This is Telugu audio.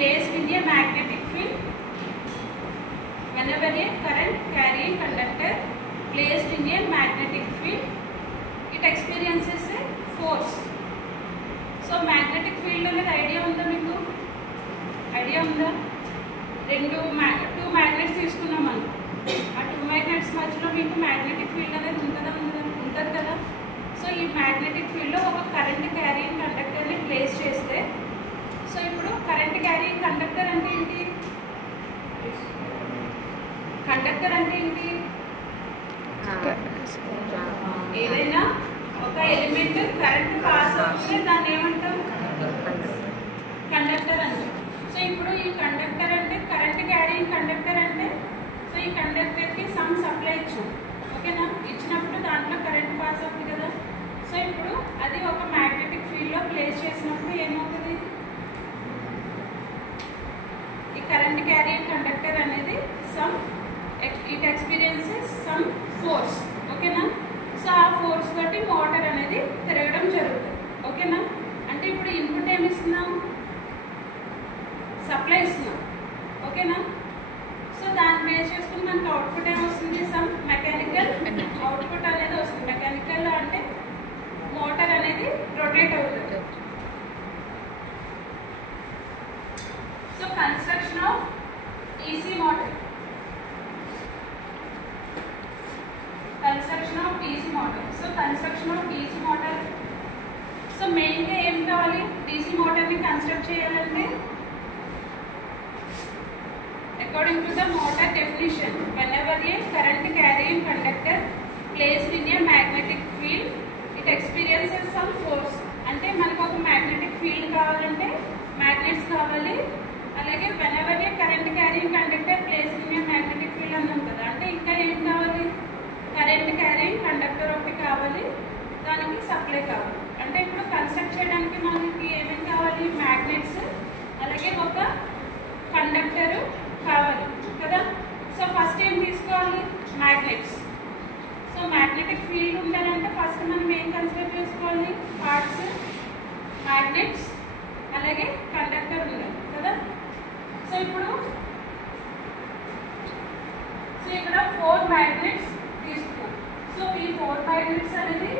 placed in a magnetic field. Whenever a current carrying conductor placed in a magnetic field, it experiences a force. So magnetic field అనేది ఐడియా ఉందా మీకు? ఐడియా ఉందా? టూ మ్యాగ్నెట్స్ తీసుకున్నాం మనం. ఆ టూ మ్యాగ్నెట్స్ మధ్యలో మీకు మ్యాగ్నెటిక్ ఫీల్డ్ అనేది ఉంటుంది కదా. సో ఈ మ్యాగ్నెటిక్ ఫీల్డ్లో ఒక కరెంట్ క్యారీయింగ్ కండక్టర్ని ప్లేస్ చేస్తే, సో ఇప్పుడు కరెంట్ క్యారీయింగ్ కండక్టర్ అంటే ఏంటి? కండక్టర్ అంటే ఏంటి? ఏదైనా ఒక ఎలిమెంట్ కరెంట్ పాస్ అవుతే దాన్ని ఏమంటాం? కండక్టర్ అంటాం. సో ఇప్పుడు ఈ కండక్టర్ అంటే కరెంట్ క్యారీయింగ్ కండక్టర్ అంటే, సో ఈ కండక్టర్కి సమ్ సప్లై ఇచ్చాం, ఓకేనా? ఇచ్చినప్పుడు దాంట్లో కరెంట్ పాస్ అవుతుంది కదా. సో ఇప్పుడు అది ఒక మ్యాగ్నెటిక్ ఫీల్డ్లో ప్లేస్ చేసినప్పుడు ఏమవుతుంది? ఈ కరెంట్ క్యారీయింగ్ కండక్టర్ అనేది ఇట్ ఎక్స్పీరియన్సెస్ సమ్ ఫోర్స్, ఓకేనా? సో ఆ ఫోర్స్ తోటి మోటార్ అనేది తిరగడం జరుగుతుంది, ఓకేనా? అంటే ఇప్పుడు ఇన్పుట్ ఏమి ఇస్తున్నాం? సప్లై ఇస్తున్నాం, ఓకేనా? సో దాన్ని బేస్ చేసుకుని మనకు అవుట్పుట్ ఏమొస్తుంది? సమ్ మెకానికల్ అవుట్పుట్ అనేది వస్తుంది. మెకానికల్ అంటే మోటార్ అనేది రొటేట్ అవుతుంది. So construction of EC motor. Construction of DC motor. So construction of DC motor, so మెయిన్గా ఏం కావాలి? డీసీ మోటార్ని కన్స్ట్రక్ట్ చేయాలంటే according to the motor definition, whenever a current carrying conductor placed in a magnetic field, it experiences some force. అంటే మనకు ఒక మ్యాగ్నెటిక్ ఫీల్డ్ కావాలంటే మ్యాగ్నెట్స్ కావాలి. అలాగే whenever a current carrying conductor placed in a magnetic field అన్నాం కదా, అంటే ఇంకా ఏం కావాలి? కరెంట్ క్యారీయింగ్ కండక్టర్ ఒకటి కావాలి, దానికి సప్లై కావాలి. అంటే ఇప్పుడు కన్స్ట్రక్ట్ చేయడానికి మనకి ఏమేమి కావాలి? మ్యాగ్నెట్స్, అలాగే ఒక కండక్టర్ కావాలి కదా. సో ఫస్ట్ ఏం తీసుకోవాలి? మ్యాగ్నెట్స్. సో మ్యాగ్నెటిక్ ఫీల్డ్ ఉండాలంటే ఫస్ట్ మనం ఏం కన్సిడర్ చేసుకోవాలి? పార్ట్స్, మ్యాగ్నెట్స్, అలాగే కండక్టర్ ఉండాలి కదా. సో ఇక్కడ 4 మ్యాగ్నెట్స్ తీసుకున్నాం. సో ఈ 4 మ్యాగ్నెట్స్ అనేది